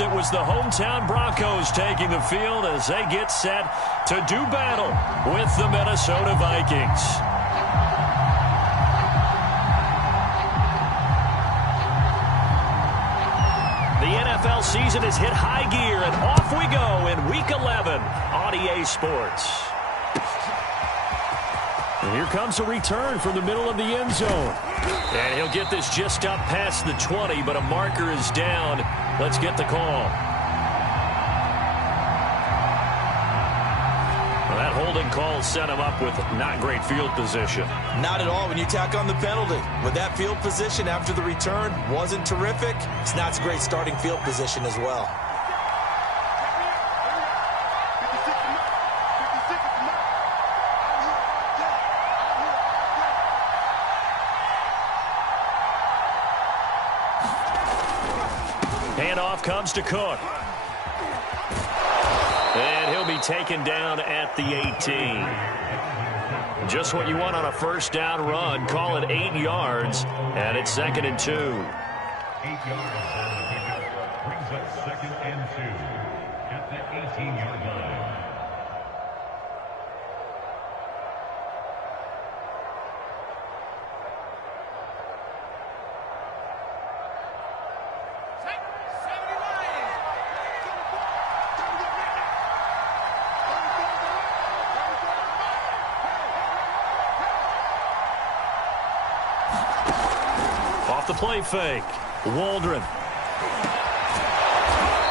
it was the hometown Broncos taking the field as they get set to do battle with the Minnesota Vikings. The NFL season has hit high gear, and off we go in Week 11 on EA Sports. And here comes a return from the middle of the end zone. And he'll get this just up past the 20, but a marker is down. Let's get the call. Well, that holding call set him up with not great field position. Not at all when you tack on the penalty. With that field position after the return wasn't terrific, it's not a great starting field position as well. Handoff comes to Cook. And he'll be taken down at the 18. Just what you want on a first down run. Call it 8 yards, and it's 2nd and 2. 8 yards on the pickup brings up 2nd and 2 at the 18-yard line. The play fake. Waldron.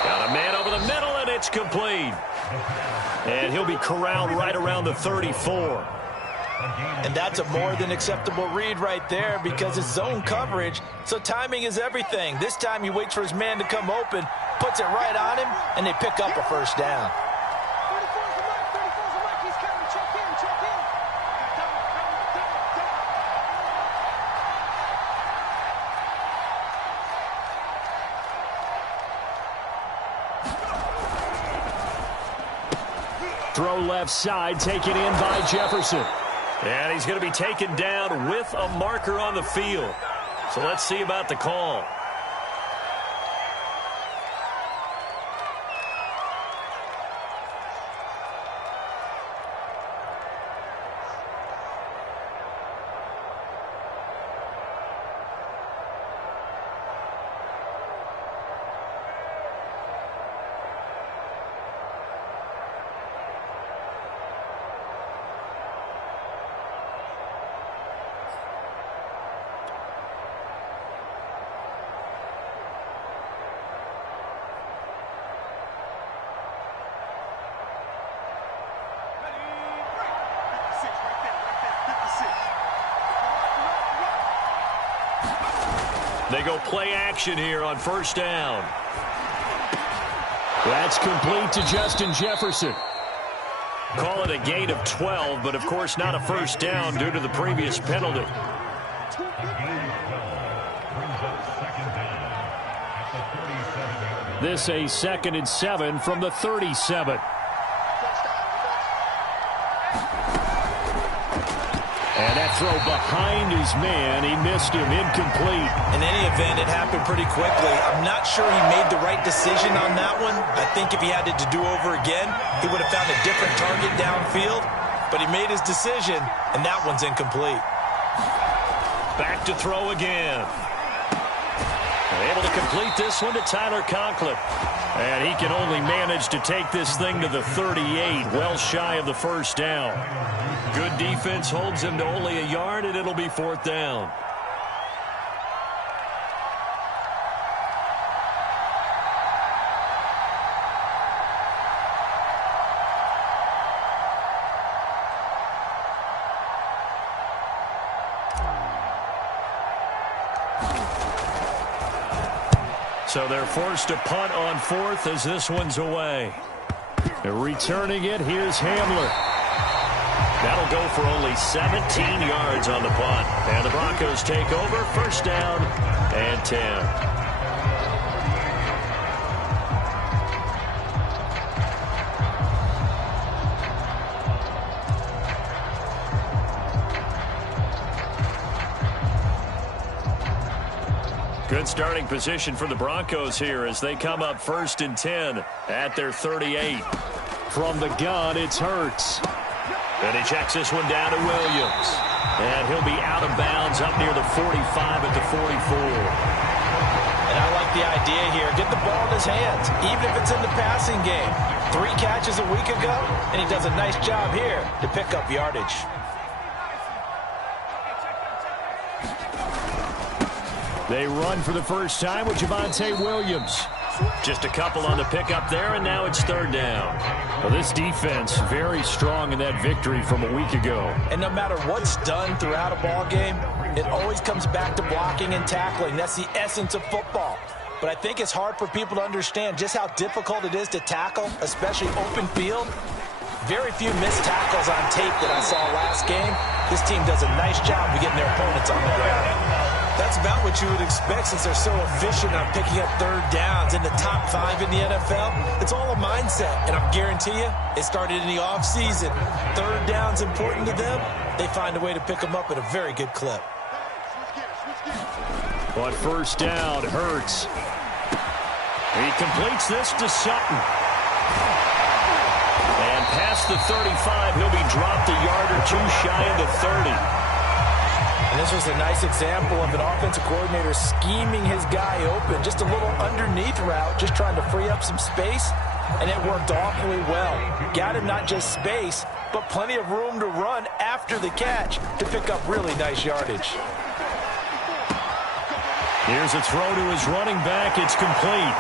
Got a man over the middle, and it's complete. And he'll be corralled right around the 34. And that's a more than acceptable read right there because it's zone coverage, so timing is everything. This time he waits for his man to come open, puts it right on him, and they pick up a first down. Throw left side, taken in by Jefferson. And he's going to be taken down with a marker on the field. So let's see about the call. They go play action here on first down. That's complete to Justin Jefferson. Call it a gain of 12, but of course not a first down due to the previous penalty. This a 2nd and 7 from the 37. And that throw behind his man, he missed him, incomplete. In any event, it happened pretty quickly. I'm not sure he made the right decision on that one. I think if he had it to do over again, he would have found a different target downfield. But he made his decision, and that one's incomplete. Back to throw again. Able to complete this one to Tyler Conklin. And he can only manage to take this thing to the 38, well shy of the first down. Good defense holds him to only a yard, and it'll be 4th down. So they're forced to punt on 4th as this one's away. They're returning it. Here's Hamler. That'll go for only 17 yards on the punt. And the Broncos take over, first down and 10. Good starting position for the Broncos here as they come up 1st and 10 at their 38. From the gun, it's Hurts. And he checks this one down to Williams. And he'll be out of bounds up near the 45 at the 44. And I like the idea here. Get the ball in his hands, even if it's in the passing game. 3 catches a week ago, and he does a nice job here to pick up yardage. They run for the first time with Javonte Williams. Just a couple on the pickup there, and now it's 3rd down. Well, this defense very strong in that victory from a week ago. And no matter what's done throughout a ball game, it always comes back to blocking and tackling. That's the essence of football. But I think it's hard for people to understand just how difficult it is to tackle, especially open field. Very few missed tackles on tape that I saw last game. This team does a nice job of getting their opponents on the ground. That's about what you would expect since they're so efficient on picking up 3rd downs in the top 5 in the NFL. It's all a mindset, and I guarantee you, it started in the offseason. 3rd down's important to them. They find a way to pick them up at a very good clip. On 1st down, Hurts. He completes this to Sutton. And past the 35, he'll be dropped a yard or 2 shy of the 30. And this was a nice example of an offensive coordinator scheming his guy open. Just a little underneath route, just trying to free up some space, and it worked awfully well. Got him not just space, but plenty of room to run after the catch to pick up really nice yardage. Here's a throw to his running back. It's complete.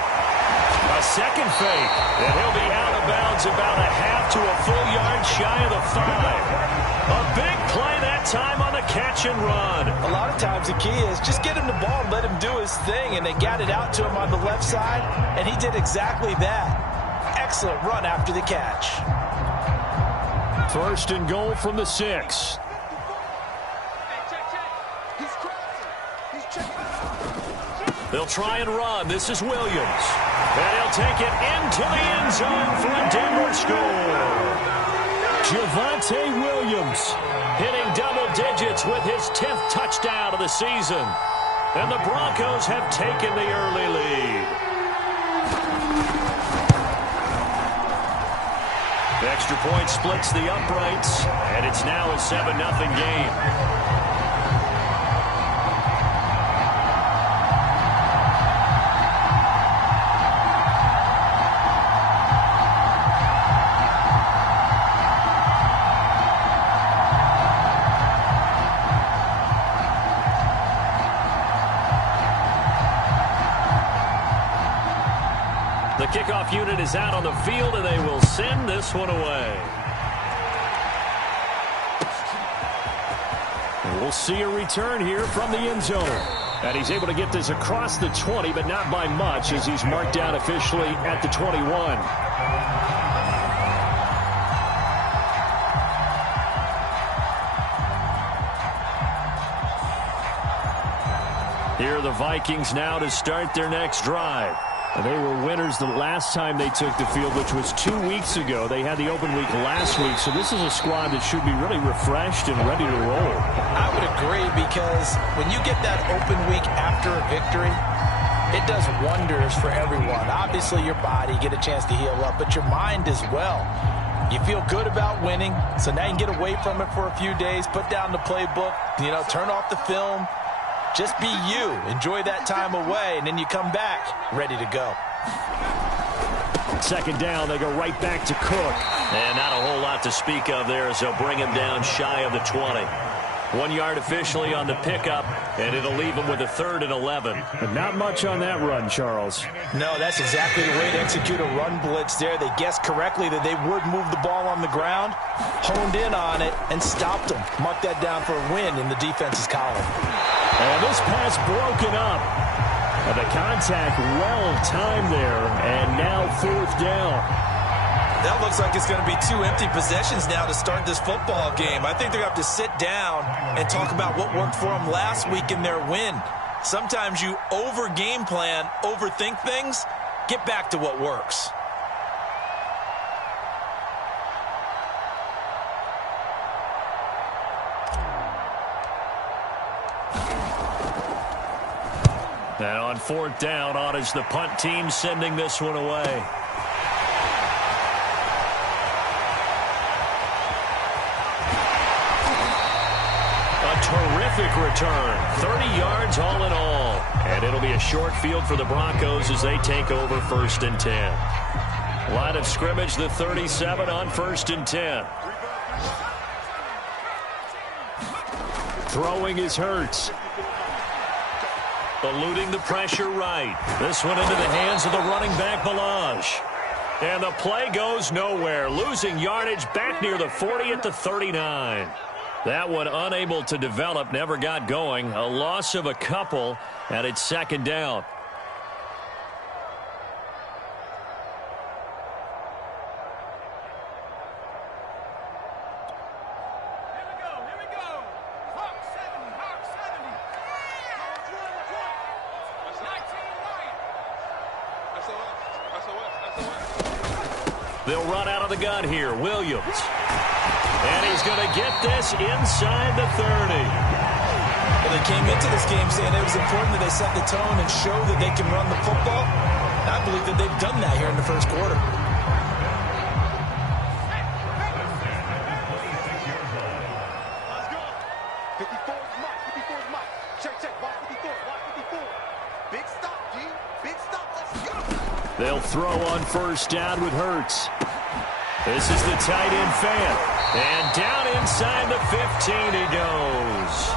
A second fake, and he'll be out of bounds about a half to a full yard shy of the 5. A big play that time on the catch and run. A lot of times the key is just get him the ball and let him do his thing, and they got it out to him on the left side, and he did exactly that. Excellent run after the catch. 1st and goal from the 6. They'll try and run. This is Williams. And he'll take it into the end zone for a Denver score. Javonte Williams hitting double digits with his 10th touchdown of the season. And the Broncos have taken the early lead. The extra point splits the uprights, and it's now a 7-0 game. The kickoff unit is out on the field, and they will send this one away. We'll see a return here from the end zone. And he's able to get this across the 20, but not by much, as he's marked down officially at the 21. Here are the Vikings now to start their next drive. They were winners the last time they took the field, which was 2 weeks ago. They had the open week last week, so this is a squad that should be really refreshed and ready to roll. I would agree, because when you get that open week after a victory, it does wonders for everyone. Obviously, your body, get a chance to heal up, but your mind as well. You feel good about winning, so now you can get away from it for a few days, put down the playbook, turn off the film. Just be you. Enjoy that time away, and then you come back ready to go. 2nd down, they go right back to Cook. And not a whole lot to speak of there, as they'll bring him down shy of the 20. 1 yard officially on the pickup, and it'll leave him with a 3rd and 11. But not much on that run, Charles. No, that's exactly the way to execute a run blitz there. They guessed correctly that they would move the ball on the ground, honed in on it, and stopped them. Mark that down for a win in the defense's column. And this pass broken up. And the contact well-timed there, and now 4th down. That looks like it's going to be 2 empty possessions now to start this football game. I think they're going to have to sit down and talk about what worked for them last week in their win. Sometimes you over-game plan, overthink things. Get back to what works. And on fourth down, on is the punt team sending this one away. A terrific return. 30 yards all in all. And it'll be a short field for the Broncos as they take over 1st and 10. Line of scrimmage, the 37 on 1st and 10. Throwing is Hurts. Eluding the pressure right. This one into the hands of the running back, Balaj. And the play goes nowhere. Losing yardage back near the 40 at the 39. That one unable to develop, never got going. A loss of a couple, and it's 2nd down. They'll run out of the gun here. Williams. And he's going to get this inside the 30. Well, they came into this game saying it was important that they set the tone and show that they can run the football. And I believe that they've done that here in the first quarter. They'll throw on 1st down with Hurts. This is the tight end fan. And down inside the 15 he goes.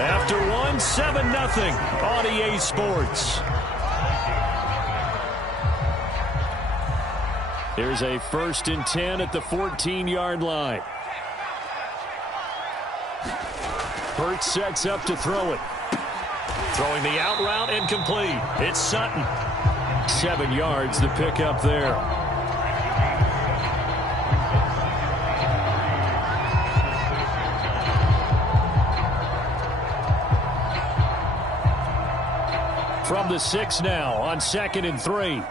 After one, 7-0 on EA Sports. Here's a 1st and 10 at the 14-yard line. Hurts sets up to throw it. Throwing the out route incomplete. It's Sutton. 7 yards the pickup there. From the 6 now on 2nd and 3.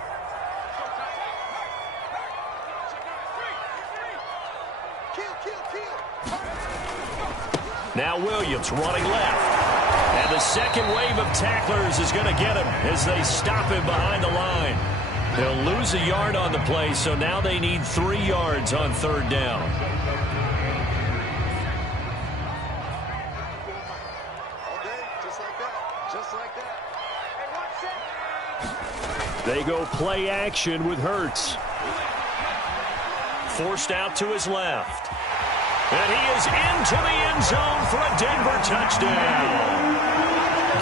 Now Williams running left. And the second wave of tacklers is going to get him as they stop him behind the line. They'll lose a yard on the play, so now they need 3 yards on 3rd down. They go play action with Hurts. Forced out to his left. And he is into the end zone for a Denver touchdown.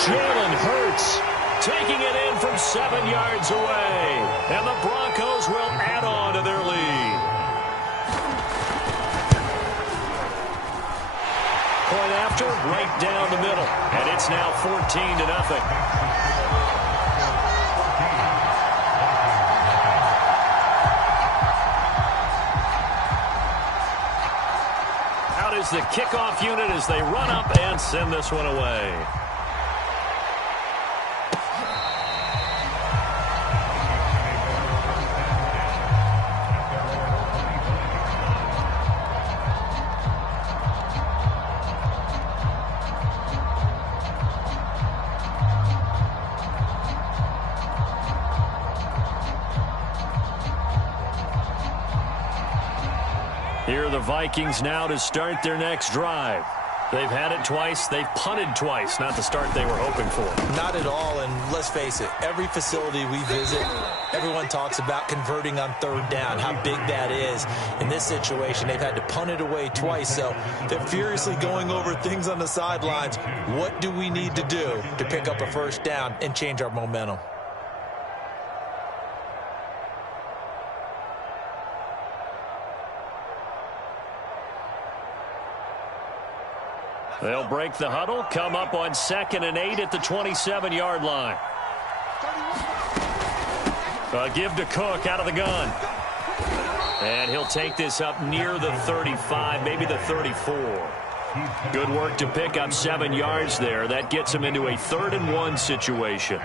Jalen Hurts taking it in from 7 yards away. And the Broncos will add on to their lead. Point after, right down the middle. And it's now 14-0. Is the kickoff unit as they run up and send this one away. Here are the Vikings now to start their next drive. They've had it twice. They've punted twice. Not the start they were hoping for. Not at all, and let's face it, every facility we visit, everyone talks about converting on 3rd down, how big that is. In this situation, they've had to punt it away twice, so they're furiously going over things on the sidelines. What do we need to do to pick up a 1st down and change our momentum? They'll break the huddle, come up on 2nd and 8 at the 27-yard line. A give to Cook out of the gun. And he'll take this up near the 35, maybe the 34. Good work to pick up 7 yards there. That gets him into a 3rd and 1 situation.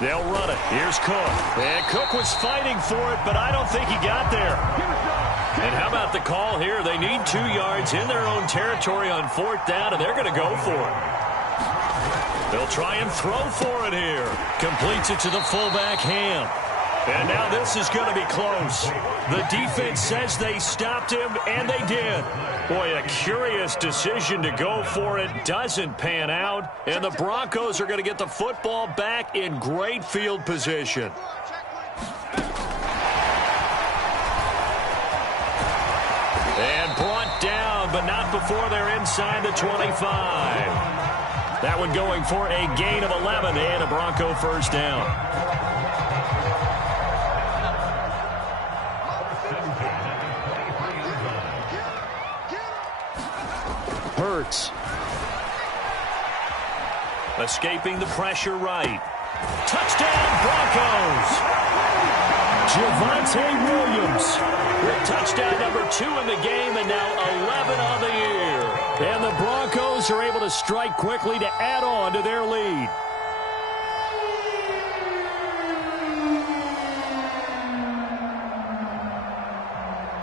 They'll run it. Here's Cook. And Cook was fighting for it, but I don't think he got there. And how about the call here? They need 2 yards in their own territory on 4th down, and they're going to go for it. They'll try and throw for it here. Completes it to the fullback, Ham. And now this is going to be close. The defense says they stopped him, and they did. Boy, a curious decision to go for it. Doesn't pan out. And the Broncos are going to get the football back in great field position. And brought down, but not before they're inside the 25. That one going for a gain of 11 and a Bronco first down. Hurts. Escaping the pressure right. Touchdown, Broncos! Javonte Williams with touchdown number 2 in the game and now 11 on the year. And the Broncos are able to strike quickly to add on to their lead.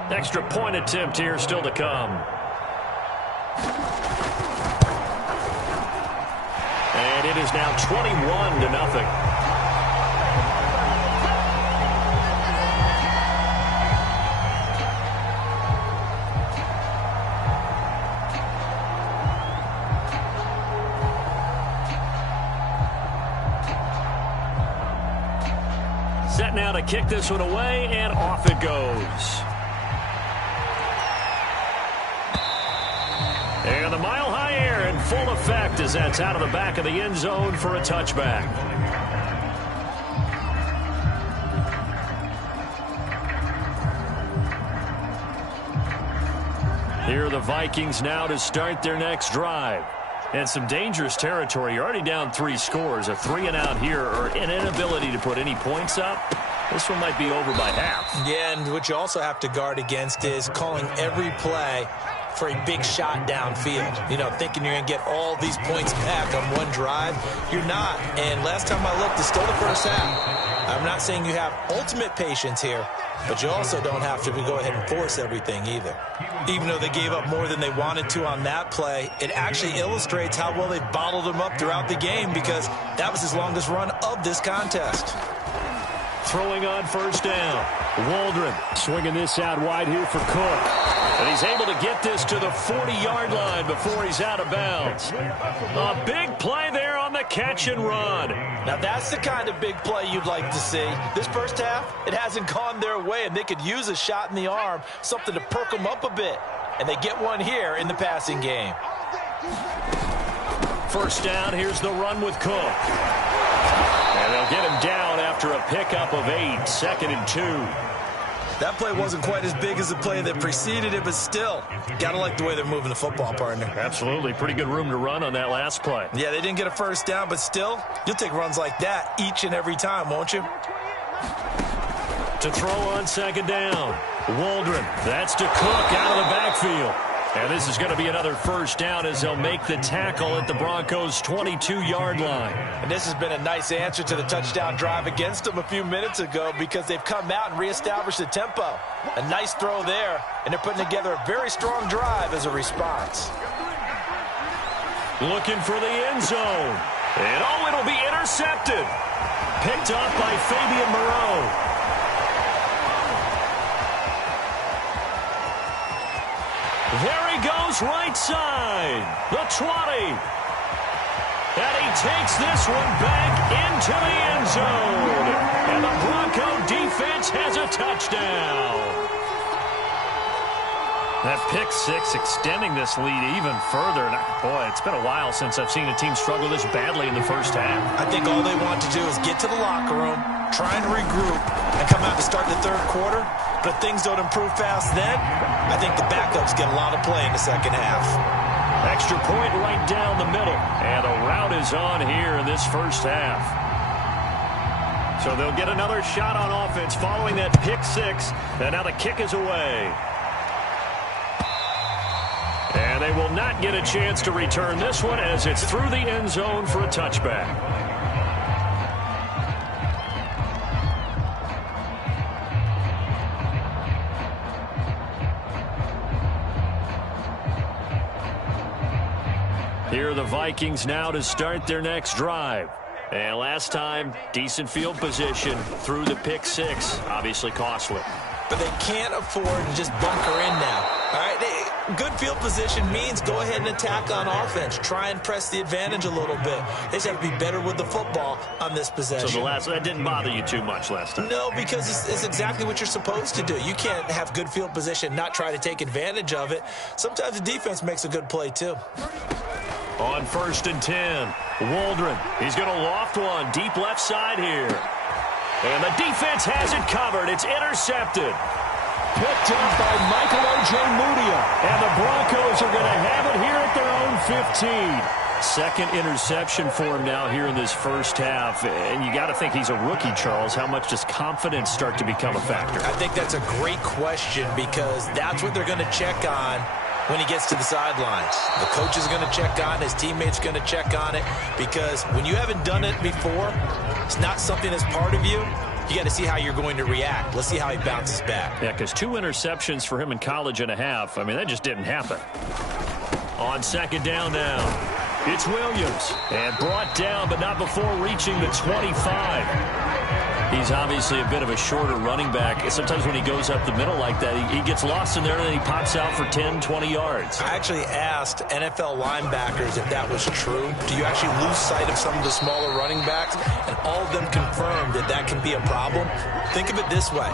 Extra point attempt here still to come. And it is now 21-0. Set now to kick this one away, and off it goes. And the mile-high air in full effect as that's out of the back of the end zone for a touchback. Here are the Vikings now to start their next drive. And some dangerous territory. You're already down 3 scores. A 3-and-out here or an inability to put any points up. This one might be over by half. Yeah, and what you also have to guard against is calling every play for a big shot downfield. You know, thinking you're going to get all these points back on one drive. You're not. And last time I looked, it's still the first half. I'm not saying you have ultimate patience here, but you also don't have to go ahead and force everything either. Even though they gave up more than they wanted to on that play, it actually illustrates how well they bottled them up throughout the game because that was his longest run of this contest. Throwing on first down. Waldron swinging this out wide here for Cook. And he's able to get this to the 40-yard line before he's out of bounds. A big play there on the catch and run. Now that's the kind of big play you'd like to see. This first half, it hasn't gone their way, and they could use a shot in the arm, something to perk them up a bit. And they get one here in the passing game. First down, here's the run with Cook. And they'll get him down after a pickup of 8, 2nd and 2. That play wasn't quite as big as the play that preceded it, but still, got to like the way they're moving the football, partner. Absolutely. Pretty good room to run on that last play. Yeah, they didn't get a first down, but still, you'll take runs like that each and every time, won't you? To throw on second down. Waldron. That's to Cook out of the backfield. And this is going to be another first down as they'll make the tackle at the Broncos' 22-yard line. And this has been a nice answer to the touchdown drive against them a few minutes ago because they've come out and reestablished the tempo. A nice throw there, and they're putting together a very strong drive as a response. Looking for the end zone. And oh, it'll be intercepted. Picked up by Fabian Moreau. There he goes, right side, the 20. And he takes this one back into the end zone. And the Bronco defense has a touchdown. That pick six extending this lead even further. And boy, it's been a while since I've seen a team struggle this badly in the first half. I think all they want to do is get to the locker room, try and regroup, and come out to start the third quarter. But if things don't improve fast then, I think the backups get a lot of play in the second half. Extra point right down the middle. And a route is on here in this first half. So they'll get another shot on offense following that pick six. And now the kick is away. And they will not get a chance to return this one as it's through the end zone for a touchback. Here are the Vikings now to start their next drive. And last time, decent field position through the pick six. Obviously costly. But they can't afford to just bunker in now. All right, good field position means go ahead and attack on offense. Try and press the advantage a little bit. They just have to be better with the football on this possession. So that didn't bother you too much last time? No, because it's exactly what you're supposed to do. You can't have good field position, not try to take advantage of it. Sometimes the defense makes a good play, too. On 1st and 10, Waldron. He's going to loft one deep left side here. And the defense has it covered. It's intercepted. Picked up by Michael Ojemudia. And the Broncos are going to have it here at their own 15. Second interception for him now here in this first half. And you got to think he's a rookie, Charles. How much does confidence start to become a factor? I think that's a great question because that's what they're going to check on when he gets to the sidelines. The coach is going to check on, his teammates going to check on it, because when you haven't done it before, it's not something that's part of you. You got to see how you're going to react. Let's see how he bounces back. Yeah, because 2 interceptions for him in college and a half. I mean, that just didn't happen. On second down now, it's Williams. And brought down, but not before reaching the 25. He's obviously a bit of a shorter running back. Sometimes when he goes up the middle like that, he gets lost in there and then he pops out for 10, 20 yards. I actually asked NFL linebackers if that was true. Do you actually lose sight of some of the smaller running backs? And all of them confirmed that that can be a problem. Think of it this way.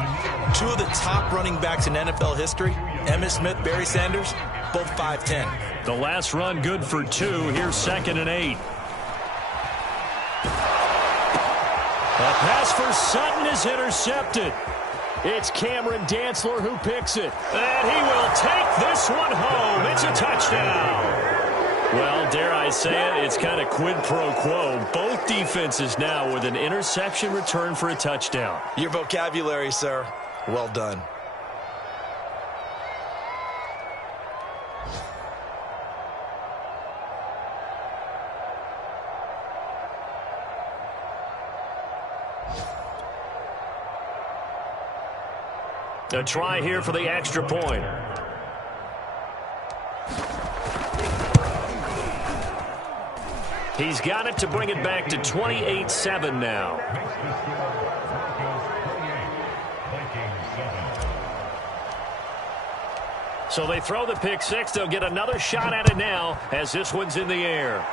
2 of the top running backs in NFL history, Emmitt Smith, Barry Sanders, both 5'10". The last run good for 2. Here's 2nd and 8. A pass for Sutton is intercepted. It's Cameron Dantzler who picks it. And he will take this one home. It's a touchdown. Well, dare I say it, it's kind of quid pro quo. Both defenses now with an interception return for a touchdown. Your vocabulary, sir. Well done. A try here for the extra point. He's got it to bring it back to 28-7 now. So they throw the pick six. They'll get another shot at it now as this one's in the air.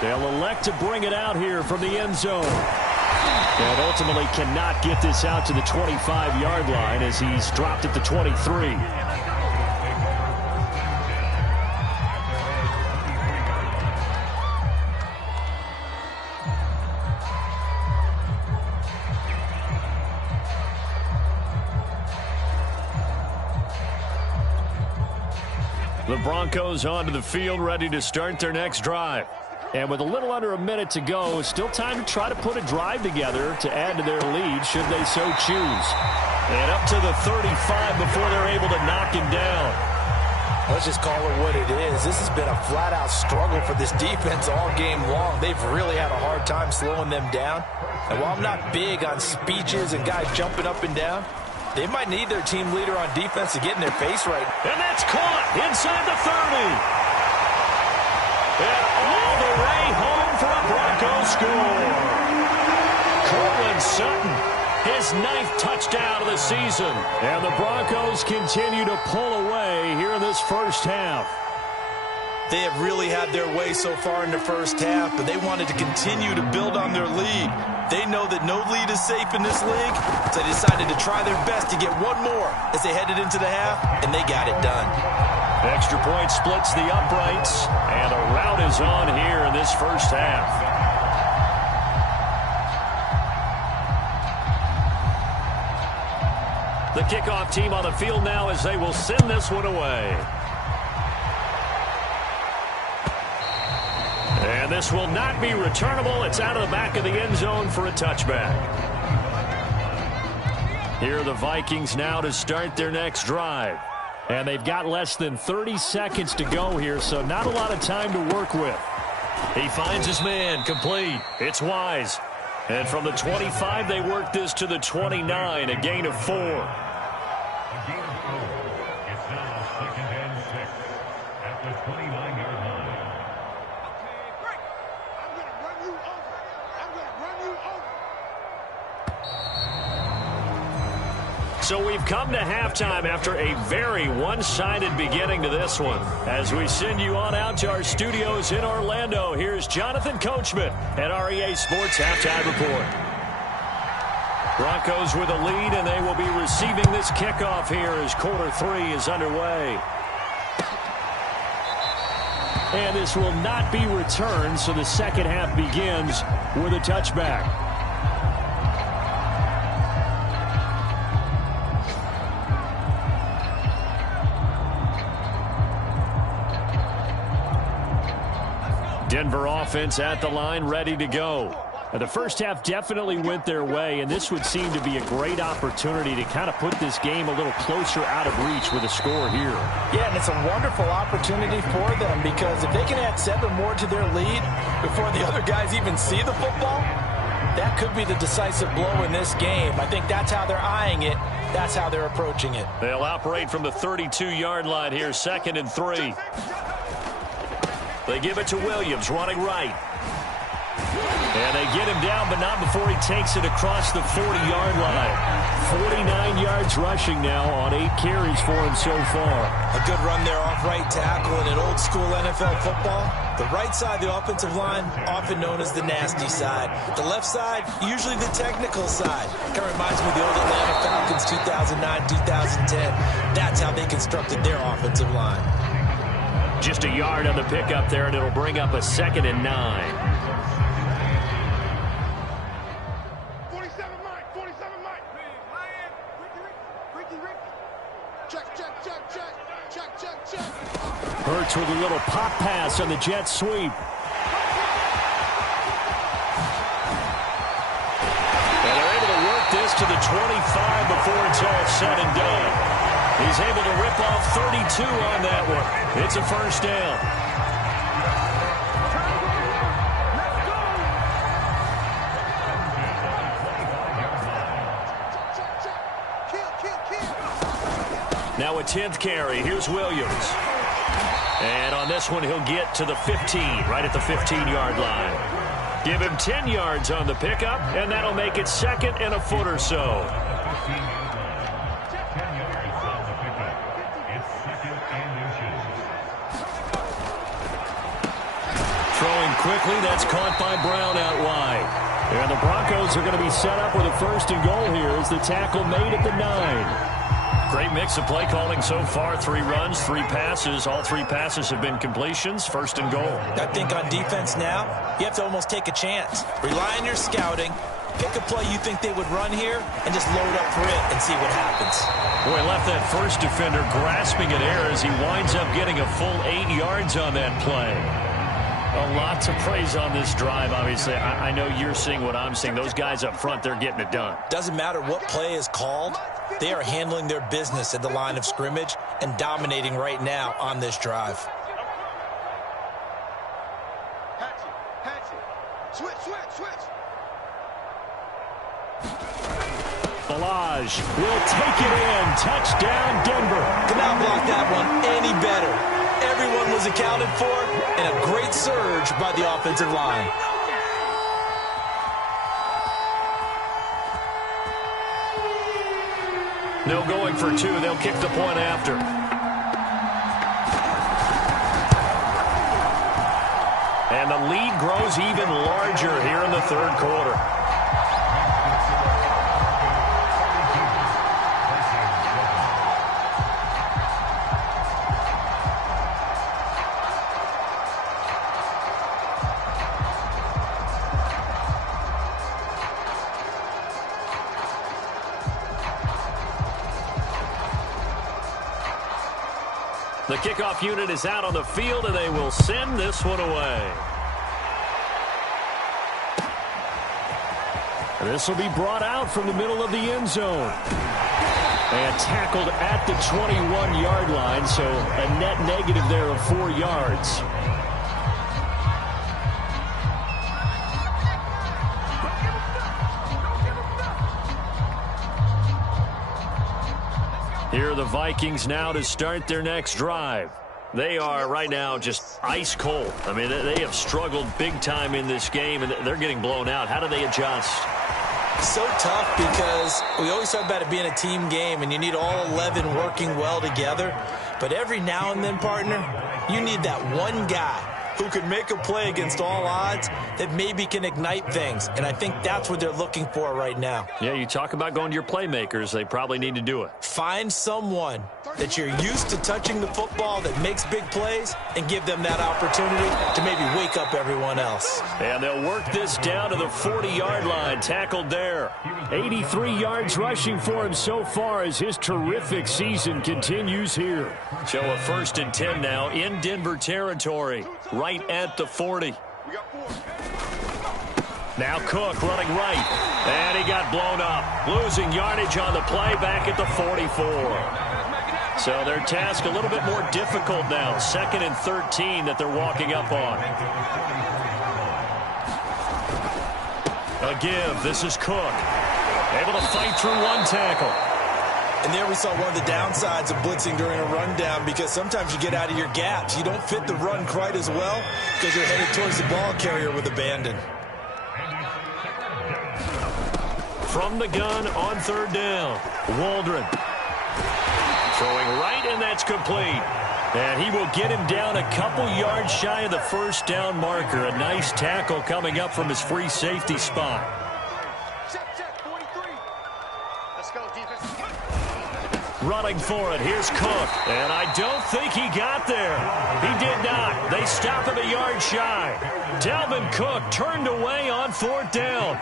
They'll elect to bring it out here from the end zone. And ultimately cannot get this out to the 25-yard line as he's dropped at the 23. The Broncos onto the field, ready to start their next drive. And with a little under a minute to go, still time to try to put a drive together to add to their lead should they so choose. And up to the 35 before they're able to knock him down. Let's just call it what it is. This has been a flat-out struggle for this defense all game long. They've really had a hard time slowing them down. And while I'm not big on speeches and guys jumping up and down, they might need their team leader on defense to get in their face right. And that's caught inside the 30. And all the way home for a Broncos score. Cortland Sutton, his 9th touchdown of the season. And the Broncos continue to pull away here in this first half. They have really had their way so far in the first half, but they wanted to continue to build on their lead. They know that no lead is safe in this league, so they decided to try their best to get one more as they headed into the half, and they got it done. Extra point splits the uprights, and a rout is on here in this first half. The kickoff team on the field now as they will send this one away. And this will not be returnable. It's out of the back of the end zone for a touchback. Here are the Vikings now to start their next drive. And they've got less than 30 seconds to go here, so not a lot of time to work with. He finds his man, complete. It's Wise. And from the 25, they work this to the 29, a gain of 4. So we've come to halftime after a very one-sided beginning to this one. As we send you on out to our studios in Orlando, here's Jonathan Coachman at REA Sports Halftime Report. Broncos with a lead, and they will be receiving this kickoff here as quarter 3 is underway. And this will not be returned, so the second half begins with a touchback. Denver offense at the line, ready to go. The first half definitely went their way, and this would seem to be a great opportunity to kind of put this game a little closer out of reach with a score here. Yeah, and it's a wonderful opportunity for them because if they can add 7 more to their lead before the other guys even see the football, that could be the decisive blow in this game. I think that's how they're eyeing it. That's how they're approaching it. They'll operate from the 32-yard line here, 2nd and 3. They give it to Williams, running right. And they get him down, but not before he takes it across the 40-yard line. 49 yards rushing now on 8 carries for him so far. A good run there off right tackle in an old-school NFL football. The right side of the offensive line, often known as the nasty side. The left side, usually the technical side. Kind of reminds me of the old Atlanta Falcons 2009-2010. That's how they constructed their offensive line. Just a yard on the pickup there, and it'll bring up a 2nd and 9. Hurts with a little pop pass on the jet sweep. And they're able to work this to the 25 before it's all said and done. He's able to rip off 32 on that one. It's a first down. Now a 10th carry. Here's Williams. And on this one, he'll get to the 15, right at the 15-yard line. Give him 10 yards on the pickup, and that'll make it 2nd and a foot or so. Throwing quickly, that's caught by Brown out wide. And the Broncos are going to be set up with a 1st and goal here as the tackle made at the 9. Great mix of play calling so far. 3 runs, 3 passes. All 3 passes have been completions. 1st and goal. I think on defense now, you have to almost take a chance. Rely on your scouting. Pick a play you think they would run here and just load up for it and see what happens. Boy, left that first defender grasping at air as he winds up getting a full 8 yards on that play. A lot to praise on this drive, obviously. I know you're seeing what I'm seeing. Those guys up front, they're getting it done. Doesn't matter what play is called. They are handling their business at the line of scrimmage and dominating right now on this drive. Switch. Balaj will take it in. Touchdown, Denver. Cannot block that one any better. Everyone was accounted for, and a great surge by the offensive line. No going for 2. They'll kick the point after. And the lead grows even larger here in the 3rd quarter. The kickoff unit is out on the field, and they will send this one away. This will be brought out from the middle of the end zone. And tackled at the 21-yard line, so a net negative there of 4 yards. Here are the Vikings now to start their next drive. They are right now just ice cold. I mean, they have struggled big time in this game, and they're getting blown out. How do they adjust? So tough because we always talk about it being a team game and you need all 11 working well together. But every now and then, partner, you need that one guy who can make a play against all odds that maybe can ignite things. And I think that's what they're looking for right now. Yeah, you talk about going to your playmakers. They probably need to do it. Find someone that you're used to touching the football that makes big plays and give them that opportunity to maybe wake up everyone else. And they'll work this down to the 40-yard line. Tackled there. 83 yards rushing for him so far as his terrific season continues here. So a 1st and 10 now in Denver territory, right at the 40. Now Cook running right, and he got blown up. Losing yardage on the play back at the 44. So their task a little bit more difficult now. 2nd and 13 that they're walking up on. A give. This is Cook. Able to fight through one tackle. And there we saw one of the downsides of blitzing during a rundown, because sometimes you get out of your gaps. You don't fit the run quite as well because you're headed towards the ball carrier with abandon. From the gun on 3rd down. Waldron. Throwing right, and that's complete. And he will get him down a couple yards shy of the 1st down marker. A nice tackle coming up from his free safety spot. Check, 43. Let's go, defense. Running for it. Here's Cook. And I don't think he got there. He did not. They stop him a yard shy. Dalvin Cook turned away on 4th down.